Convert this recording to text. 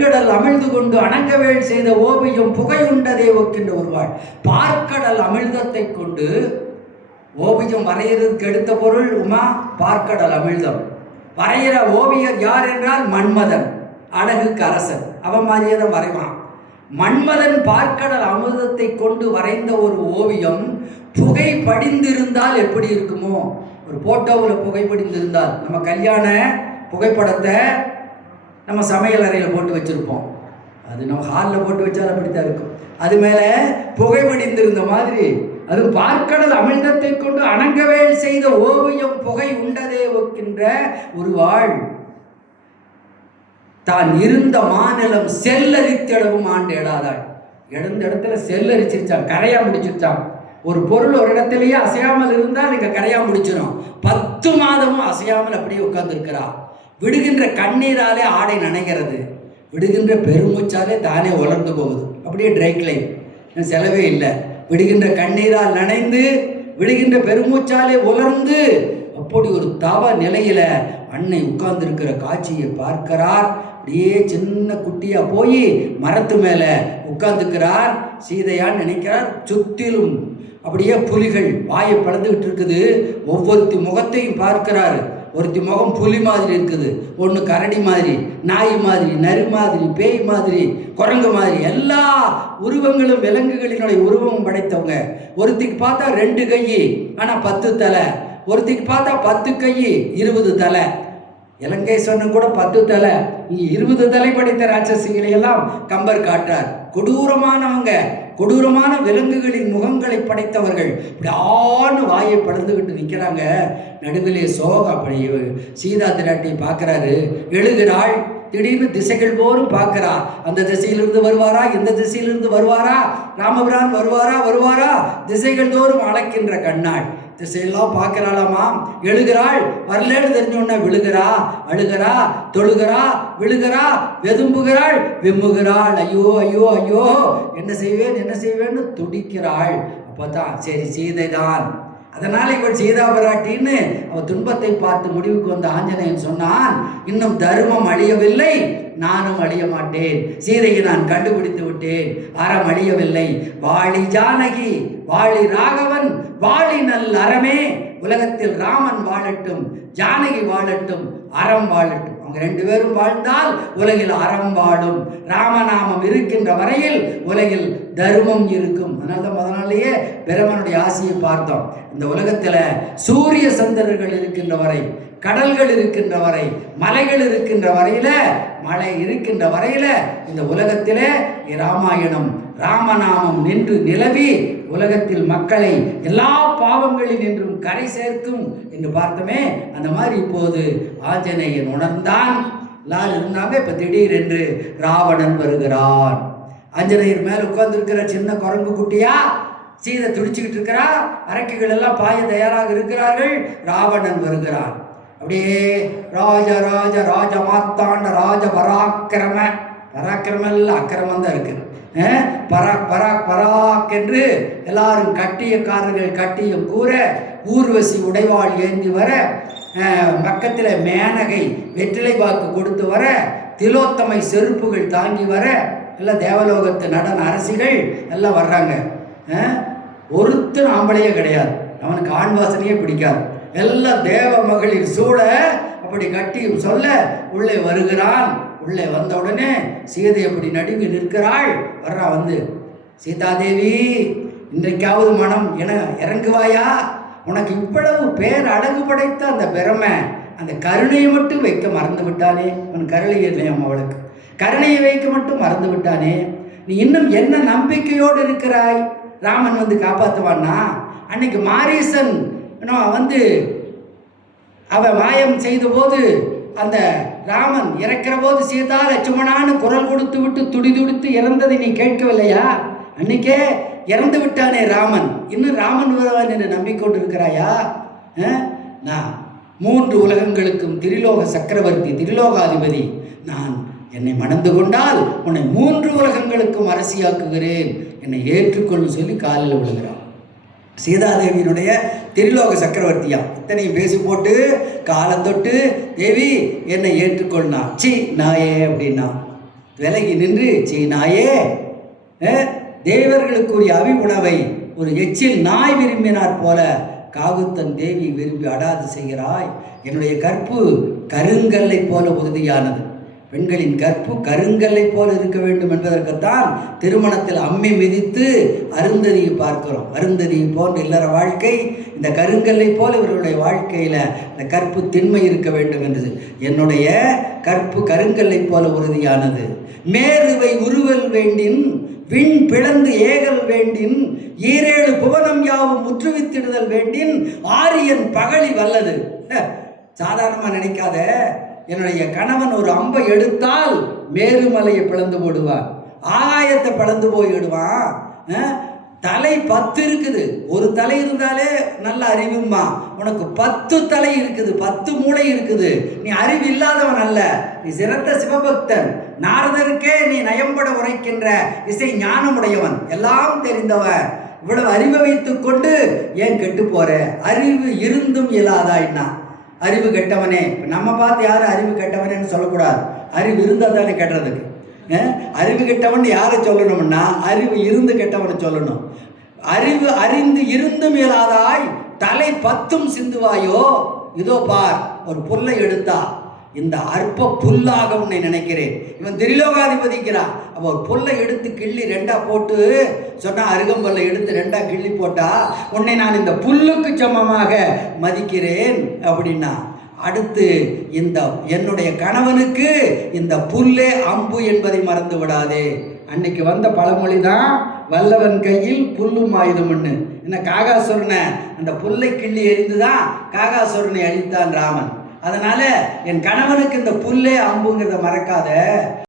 செங்கடல் அமிழ்ந்து கொண்டு அணங்கவேள் செய்த ஓவியம் புகையுண்டதே ஒக்கின்ற ஒருவாள். பார்க்கடல் அமிழ்தத்தை கொண்டு ஓவியம் வரைகிறதுக்கு எடுத்த பொருள் உமா பார்க்கடல் அமிழ்தம். வரைகிற ஓவியர் யார் என்றால் மன்மதன், அழகுக்கு அரசன். அவன் மாதிரியே தான் வரைவான். மன்மதன் பார்க்கடல் அமிர்தத்தை கொண்டு வரைந்த ஒரு ஓவியம் புகை படிந்திருந்தால் எப்படி இருக்குமோ? ஒரு போட்டோவில் புகை படிந்திருந்தால், நம்ம கல்யாண புகைப்படத்தை நம்ம சமையல் அறையில் போட்டு வச்சுருப்போம், அது நம்ம ஹாலில் போட்டு வச்சாலும் அப்படித்தான் இருக்கும். அது மேலே புகை படிந்திருந்த மாதிரி அது பார்க்கடல் அமிழ்தத்தை கொண்டு அணங்கவேள் செய்த ஓவியம் புகை உண்டதே ஒக்கின்ற ஒரு வாழ். தான் இருந்த மாநிலம் செல்லரித்தளவும் ஆண்டு எடாதாள். எழுந்த இடத்துல செல்லரிச்சிருச்சான், கரையா முடிச்சிருச்சான். ஒரு பொருள் ஒரு இடத்துலயே அசையாமல் இருந்தால் இங்க கரையா முடிச்சிடும். 10 மாதமும் அசையாமல் அப்படியே உட்கார்ந்து இருக்கிறா. விடுகின்ற கண்ணீராலே ஆடை நனைகிறது, விடுகின்ற பெருமூச்சாலே தானே உலர்ந்து போகுது. அப்படியே ட்ரைக்லைன், செலவே இல்லை. விடுகின்ற கண்ணீரால் நனைந்து விடுகின்ற பெருமூச்சாலே உலர்ந்து அப்படி ஒரு தவ நிலையில அன்னை உட்கார்ந்து இருக்கிற காட்சியை பார்க்கிறார். அப்படியே சின்ன குட்டியா போய் மரத்து மேல உட்கார்ந்துக்கிறார். சீதையான்னு நினைக்கிறார். சுத்திலும் அப்படியே புலிகள் வாயை பழந்துகிட்டு இருக்குது. ஒவ்வொருத்தி முகத்தையும் பார்க்கிறாரு. ஒருத்தி முகம் புலி மாதிரி இருக்குது, ஒன்று கரடி மாதிரி, நாய் மாதிரி, நரி மாதிரி, பேய் மாதிரி, குரங்கு மாதிரி, எல்லா உருவங்களும் விலங்குகளினுடைய உருவம் படைத்தவங்க. ஒருத்திக்கு பார்த்தா 2 கை ஆனால் 10 தலை, ஒருத்திக்கு பார்த்தா 10 கை 20 தலை. இலங்கை சொன்ன கூட 10 தலை, 20 தலை படைத்த ராட்சசிகளை எல்லாம் கம்பர் காட்டார். கொடூரமானவங்க, கொடூரமான விலங்குகளின் முகங்களை படைத்தவர்கள். இப்படி ஆணு வாயை படந்துக்கிட்டு நிற்கிறாங்க. நடுவிலே சோகம். அப்படி சீதா திராட்டி பார்க்குறாரு. எழுகிறாள். திடீர்னு திசைகள் போரும் பார்க்கிறா. அந்த திசையிலிருந்து வருவாரா, இந்த திசையிலிருந்து வருவாரா, ராமபிரான் வருவாரா, திசைகள் தோறும் அழைக்கின்ற கண்ணாள். திசையெல்லாம் பார்க்கிறாளாமா. எழுகிறாள். வரலன்னு தெரிஞ்சோன்னா விழுகிறா, அழுகிறா, தொழுகிறா, விழுகிறா, வெதும்புகிறாள், விம்முகிறாள். ஐயோ ஐயோ ஐயோ, என்ன செய்வேன்னு துடிக்கிறாள். அப்போதான் சரி சீதை தான். அதனால இவள் சீதா பிராட்டின்னு அவள் துன்பத்தை பார்த்து முடிவுக்கு வந்த ஆஞ்சநேயன் சொன்னான், இன்னும் தர்மம் அழியவில்லை, நானும் அழிய மாட்டேன். சீதையை நான் கண்டுபிடித்து விட்டேன், அறம் அழியவில்லை. வாழி ஜானகி, வாழி ராகவன், வாழி நல் அறமே. உலகத்தில் ராமன் வாழட்டும், ஜானகி வாழட்டும், அறம் வாழட்டும். அவங்க 2 பேரும் வாழ்ந்தால் உலகில் அறம் வாழும். ராமநாமம் இருக்கின்ற வரையில் உலகில் தர்மம் இருக்கும். அதனாலேயே பிரமனுடைய ஆசையை பார்த்தோம். இந்த உலகத்துல சூரிய சந்திரர்கள் இருக்கின்ற வரை, கடல்கள் இருக்கின்ற வரை, மலைகள் இருக்கின்ற வரையில, மழை இருக்கின்ற வரையில இந்த உலகத்திலே ராமாயணம், ராமநாமம் நின்று நிலவி உலகத்தில் மக்களை எல்லா பாவங்களில் நின்றும் கரை சேர்க்கும் என்று பார்த்தோமே. அந்த மாதிரி இப்போது ஆஞ்சநேயன் உணர்ந்தான். எல்லாரும் இருந்தாங்க. இப்ப திடீரென்று ராவணன் வருகிறான். ஆஞ்சநேயர் மேல உட்கார்ந்துருக்கிற சின்ன குரங்கு குட்டியா சீதை துடிச்சுக்கிட்டு இருக்கிறா. அரக்கைகள் எல்லாம் பாய தயாராக இருக்கிறார்கள். ராவணன் வருகிறான். அப்படியே ராஜ ராஜ ராஜ மாத்தாண்ட ராஜ பராக்கிரம, பராக்கிரமம் எல்லாம் அக்கிரமம் தான் இருக்குது. பராக் பராக் பராக் என்று எல்லாரும் கட்டியக்காரர்கள் கட்டியும் கூற, ஊர்வசி உடைவாள் ஏந்தி வர, பக்கத்தில் மேனகை வெற்றிலை பாக்கு கொடுத்து வர, திலோத்தமை செருப்புகள் தாங்கி வர, எல்லாம் தேவலோகத்து நடன அரசிகள் எல்லாம் வர்றாங்க. ஒருத்தன் ஆம்பளையே கிடையாது, அவனுக்கு ஆண் வாசனையே பிடிக்காது. எல்லாம் தேவ மகளிர் சூழ அப்படி கட்டியும் சொல்ல உள்ளே வருகிறான். உள்ளே வந்த உடனே சீதை அப்படி நடுங்கி நிற்கிறாள். வர்றா வந்து, சீதாதேவி இன்றைக்காவது மனம் என இறங்குவாயா? உனக்கு இவ்வளவு பேர் அழகு படைத்த அந்த பெருமை, அந்த கருணையை மட்டும் வைக்க மறந்து விட்டானே. அவன் கருணை இல்லையாம், அவளுக்கு கருணையை வைக்க மட்டும் மறந்து விட்டானே. நீ இன்னும் என்ன நம்பிக்கையோடு இருக்கிறாய்? ராமன் வந்து காப்பாற்றுவான்னா? அன்னைக்கு மாரீசன் வந்து அவன் மாயம் செய்த போது அந்த ராமன் இறக்கிற போது சீதா லட்சுமணான்னு குரல் கொடுத்து விட்டு துடி துடித்து இறந்ததை நீ கேட்கவில்லையா? அன்னைக்கே இறந்து விட்டானே ராமன். இன்னும் ராமன் வருவான் என்று நம்பிக்கொண்டு இருக்கிறாயா? நான் 3 உலகங்களுக்கும் திரிலோக சக்கரவர்த்தி, திரிலோகாதிபதி. நான் என்னை மணந்து கொண்டால் உன்னை 3 உலகங்களுக்கும் அரசியாக்குகிறேன், என்னை ஏற்றுக்கொள்ளும் சொல்லி காலில் விழுகிறான். சீதாதேவியினுடைய திரிலோக சக்கரவர்த்தியா இத்தனையும் பேசி போட்டு காலம் தொட்டு, தேவி என்னை ஏற்றுக்கொள்ளா. சி நாயே அப்படின்னா விலகி நின்று, சீனாயே, தேவர்களுக்குரிய அவி உணவை ஒரு எச்சில் நாய் விரும்பினார் போல காகுத்தன் தேவி விரும்பி அடாது செய்கிறாய். என்னுடைய கற்பு கருங்கல்லை போல உறுதியானது. பெண்களின் கற்பு கருங்கல்லை போல இருக்க வேண்டும் என்பதற்குத்தான் திருமணத்தில் அம்மி மிதித்து அருந்ததியை பார்க்கிறோம். அருந்ததியை போன்ற இல்லற வாழ்க்கை இந்த கருங்கல்லை போல இவர்களுடைய வாழ்க்கையில் இந்த கற்பு திண்மை இருக்க வேண்டும் என்றது. என்னுடைய கற்பு கருங்கல்லை போல உறுதியானது. மேருவை உருவல் வேண்டின், விண் பிளந்து ஏகல் வேண்டின், ஈரேழு புவனம் யாவும் முற்றுவித்திடுதல் வேண்டின், ஆரியன் பகழி வல்லது. சாதாரணமாக நினைக்காத. என்னுடைய கணவன் ஒரு அம்பை எடுத்தால் மேருமலையை பிளந்து போடுவான், ஆகாயத்தை பிளந்து போயிடுவான். தலை 10 இருக்குது. ஒரு தலை இருந்தாலே நல்ல அறிவுமா. உனக்கு 10 தலை இருக்குது, 10 மூளை இருக்குது. நீ அறிவு இல்லாதவன் அல்ல, நீ சிறந்த சிவபக்தன். நாரதருக்கே நீ நயம்பட உரைக்கின்ற இசை ஞானமுடையவன், எல்லாம் தெரிந்தவன். இவ்வளவு அறிவை வைத்துக் கொண்டு ஏன் கெட்டு போற? அறிவு இருந்தும் இயலாதாய்னா அறிவு கெட்டவனே. நம்ம பார்த்து யாரும் அறிவு கெட்டவனேன்னு சொல்லக்கூடாது. அறிவு இருந்தால் தானே கெட்டுறதுக்கு. அறிவு கெட்டவன் யாரை சொல்லணும்னா அறிவு இருந்து கெட்டவனை சொல்லணும். அறிவு அறிந்து இருந்தும் இயலாதாய் தலை 10 சிந்துவாயோ. இதோ பார், ஒரு புல்லை எடுத்தா இந்த அற்ப புல்லாக உன்னை நினைக்கிறேன். இவன் திரிலோகாதிபதிக்கிறான். அப்போ ஒரு புல்லை எடுத்து கிள்ளி 2ஆ போட்டு சொன்னா, அருகம்பல்லை எடுத்து 2ஆ கிள்ளி போட்டா உன்னை நான் இந்த புல்லுக்கு சமமாக மதிக்கிறேன் அப்படின்னா. அடுத்து இந்த என்னுடைய கணவனுக்கு இந்த புல்லே அம்பு என்பதை மறந்து விடாதே. அன்னைக்கு வந்த பழமொழி தான் வல்லவன் கையில் புல்லும் ஆயுதம்னு. என்ன, காகாசுரனை அந்த புல்லை கிள்ளி எறிந்துதான் காகாசுரனை அழித்தான் ராமன். அதனால என் கணவனுக்கு இந்த புல்லே அம்புங்கிறத மறக்காத.